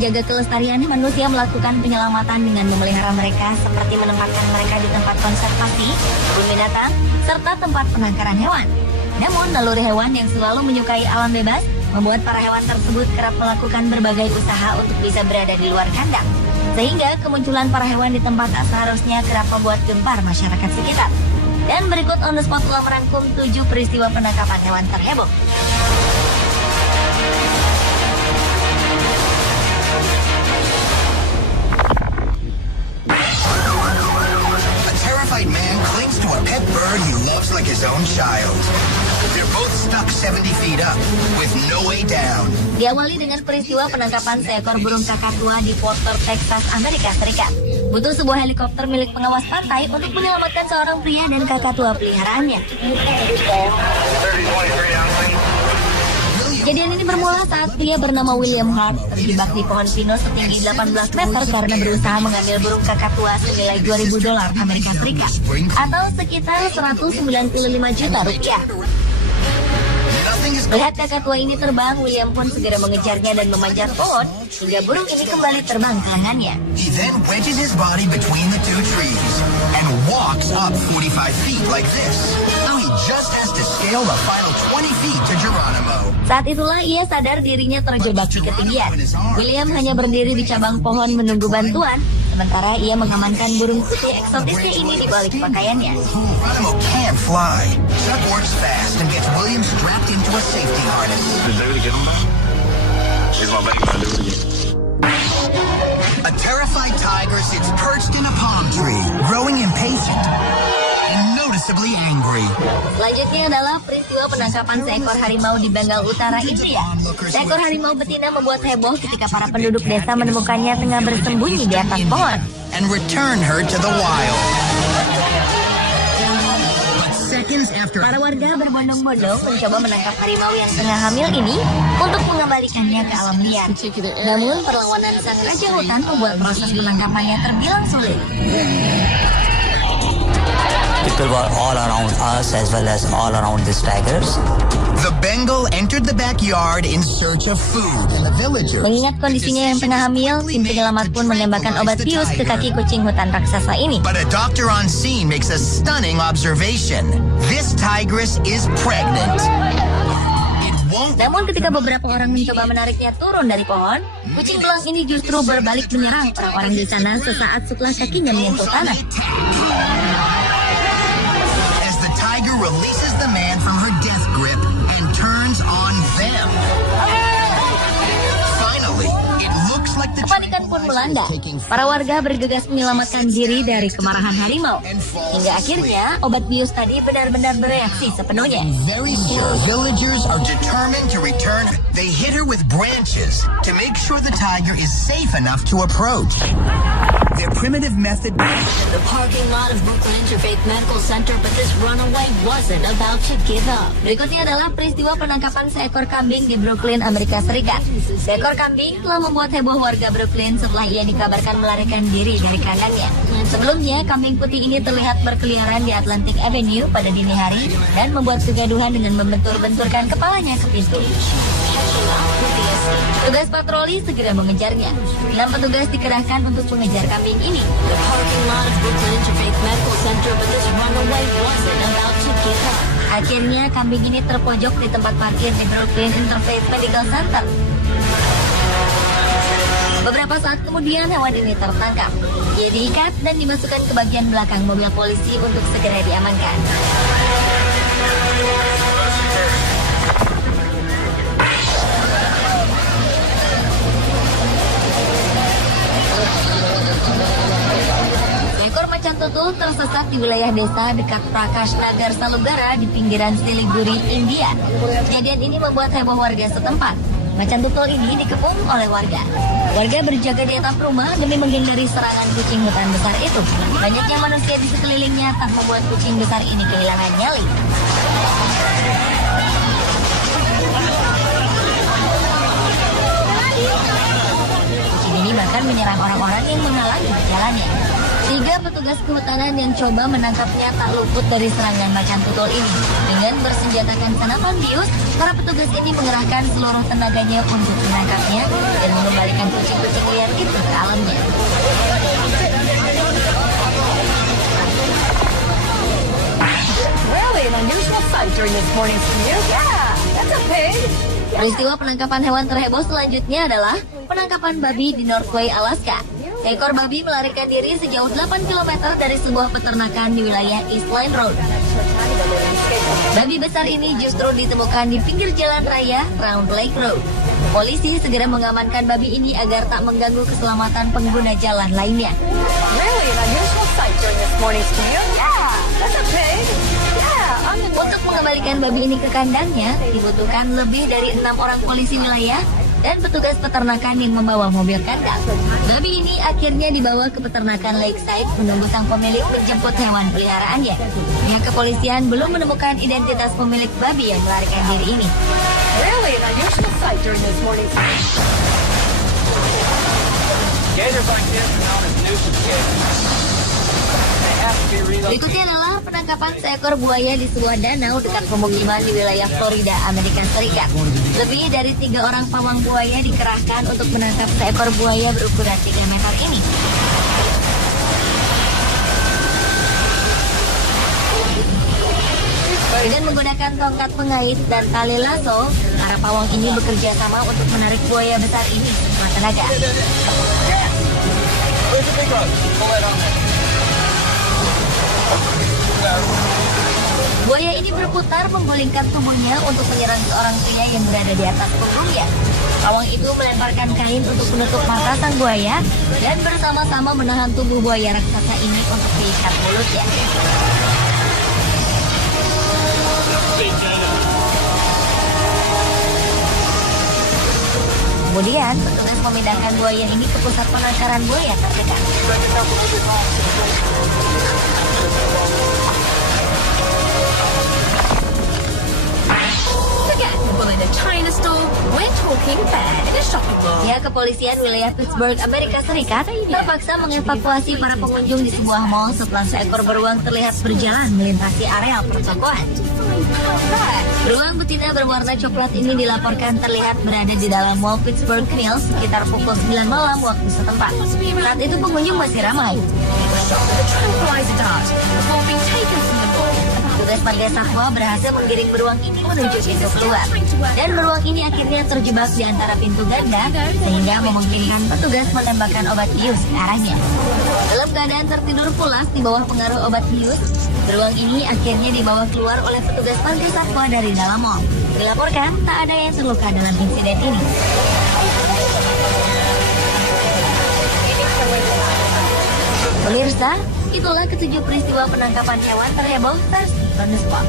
menjaga kelestarian, manusia melakukan penyelamatan dengan memelihara mereka seperti menempatkan mereka di tempat konservasi, kebun binatang, serta tempat penangkaran hewan. Namun, naluri hewan yang selalu menyukai alam bebas membuat para hewan tersebut kerap melakukan berbagai usaha untuk bisa berada di luar kandang. Sehingga kemunculan para hewan di tempat tak seharusnya kerap membuat gempar masyarakat sekitar. Dan berikut on the spot telah merangkum 7 peristiwa penangkapan hewan terheboh. A terrified man clings to a pet bird he loves like his own child. They're both stuck 70 feet up with no way down. Diawali dengan peristiwa penangkapan seekor burung kakatua di Fort Worth, Texas, Amerika Serikat. Butuh sebuah helikopter milik pengawas pantai untuk menyelamatkan seorang pria dan kakatua peliharaannya. Kejadian ini bermula saat pria bernama William Hart terjebak di pohon pinus setinggi 18 meter karena berusaha mengambil burung kakatua senilai $2.000 Amerika Serikat atau sekitar 195 juta rupiah. Melihat kakatua ini terbang, William pun segera mengejarnya dan memanjat pohon hingga burung ini kembali terbang ke lengannya. He then wedges his body between the two trees and walks up 45 feet like this. Now he just has to scale the final 20 feet to Geronimo. Saat itulah ia sadar dirinya terjebak di ketinggian. William hanya berdiri di cabang pohon menunggu bantuan, sementara ia mengamankan burung putih eksotisnya ini di balik pakaiannya. Geronimo can't fly. Chuck works fast and gets William strapped into a safety harness. A terrified tiger sits perched in a palm tree, growing impatient and noticeably angry. Selanjutnya adalah peristiwa penangkapan seekor harimau di Bengal Utara, India. Seekor harimau betina membuat heboh ketika para penduduk desa menemukannya tengah bersembunyi di atas pohon. And return her to the wild. Para warga berbondong-bondong mencoba menangkap harimau yang tengah hamil ini untuk mengembalikannya ke alam liar. Namun perlawanan sang raja hutan membuat proses penangkapannya terbilang sulit. People were all around us as well as all around these tigers. The Bengal entered the backyard in search of food, and the villagers. Mengingat kondisinya yang tengah hamil, tim penyelamat pun menembakkan obat bius ke kaki kucing hutan raksasa ini. But a doctor on scene makes a stunning observation. This tigress is pregnant. Namun ketika beberapa orang mencoba menariknya turun dari pohon, kucing belang ini justru berbalik menyerang orang-orang di sana sesaat setelah kakinya menyentuh tanah. As the tiger releases the man from her death grip and turns on them. Finally, it looks like the Kepanikan pun melanda. Para warga bergegas menyelamatkan diri dari kemarahan harimau. Hingga akhirnya obat bius tadi benar-benar bereaksi sepenuhnya. Very sure villagers are determined to return. They hit her with branches to make sure the tiger is safe enough to approach. Their primitive method. The parking lot of Brooklyn Interfaith Medical Center, but this runaway wasn't about to give up. Berikutnya adalah peristiwa penangkapan seekor kambing di Brooklyn, Amerika Serikat. Seekor kambing telah membuat heboh warga Brooklyn setelah ia dikabarkan melarikan diri dari kandangnya. Sebelumnya, kambing putih ini terlihat berkeliaran di Atlantic Avenue pada dini hari dan membuat kegaduhan dengan membentur-benturkan kepalanya ke pintu. Tugas patroli segera mengejarnya. 6 petugas dikerahkan untuk mengejar kambing ini. The parking lot of Brooklyn Interfaith Medical Center, but this runaway wasn't about to give up. Akhirnya kambing ini terpojok di tempat parkir di Brooklyn Interfaith Medical Center. Beberapa saat kemudian hewan ini tertangkap. Ia diikat dan dimasukkan ke bagian belakang mobil polisi untuk segera diamankan. Seekor macan tutul tersesat di wilayah desa dekat Prakash Nagar Salugara di pinggiran Siliguri, India. Kejadian ini membuat heboh warga setempat. Macan tutul ini dikepung oleh warga. Warga berjaga di atap rumah demi menghindari serangan kucing hutan besar itu. Banyaknya manusia di sekelilingnya tak membuat kucing besar ini kehilangan nyali. Kucing ini bahkan menyerang orang-orang yang menghalangi jalannya. 3 petugas kehutanan yang coba menangkapnya tak luput dari serangan macan tutul ini. Dengan bersenjatakan senapan bius, para petugas ini mengerahkan seluruh tenaganya untuk menangkapnya dan mengembalikan kucing-kucing liar itu ke alamnya. Really an unusual sight during this morning's commute. Yeah, that's a pig. Peristiwa penangkapan hewan terheboh selanjutnya adalah penangkapan babi di Northway, Alaska. Seekor babi melarikan diri sejauh 8 km dari sebuah peternakan di wilayah East Line Road. Babi besar ini justru ditemukan di pinggir jalan raya Round Lake Road. Polisi segera mengamankan babi ini agar tak mengganggu keselamatan pengguna jalan lainnya. Really an unusual sight during this morning's commute. Yeah, that's a pig. Yeah, Untuk mengembalikan babi ini ke kandangnya, dibutuhkan lebih dari 6 orang polisi wilayah dan petugas peternakan yang membawa mobil kandang. Babi ini akhirnya dibawa ke peternakan Lakeside menunggu sang pemilik menjemput hewan peliharaannya. Pihak kepolisian belum menemukan identitas pemilik babi yang melarikan diri ini. Really an unusual sight during this morning's commute. Gators like this are known as nuisance gators. They have to be relocated. Berikutnya adalah penangkapan seekor buaya di sebuah danau dekat pemukiman di wilayah Florida, Amerika Serikat. Lebih dari 3 orang pawang buaya dikerahkan untuk menangkap seekor buaya berukuran 3 meter ini. Dengan menggunakan tongkat pengait dan tali lasso, para pawang ini bekerja sama untuk menarik buaya besar ini sekuat tenaga. Where's the big rope? Pull it on there. Buaya ini berputar menggulingkan tubuhnya untuk menyerang seorang pria yang berada di atas punggungnya. Pawang itu melemparkan kain untuk menutup mata sang buaya dan bersama-sama menahan tubuh buaya raksasa ini untuk diikat mulutnya. Kemudian, petugas memindahkan buaya ini ke pusat penangkaran buaya terdekat. Forget the bull in a China store. We're talking bear in a shopping mall. Ya, kepolisian wilayah Pittsburgh, Amerika Serikat terpaksa mengevakuasi para pengunjung di sebuah mall setelah seekor beruang terlihat berjalan melintasi areal pertokoan. Beruang betina berwarna coklat ini dilaporkan terlihat berada di dalam mall Pittsburgh Mills sekitar pukul 9 malam waktu setempat. Saat itu pengunjung masih ramai. The tranquilizer dart before being taken from the mall. Petugas marga satwa berhasil menggiring beruang ini menuju pintu keluar. Dan beruang ini akhirnya terjebak di antara pintu ganda sehingga memungkinkan petugas menembakkan obat bius ke arahnya. Dalam keadaan tertidur pulas di bawah pengaruh obat bius, beruang ini akhirnya dibawa keluar oleh petugas marga satwa dari dalam mall. Dilaporkan tak ada yang terluka dalam insiden ini. Pemirsa, itulah ketujuh peristiwa penangkapan hewan terheboh versi On The Spot.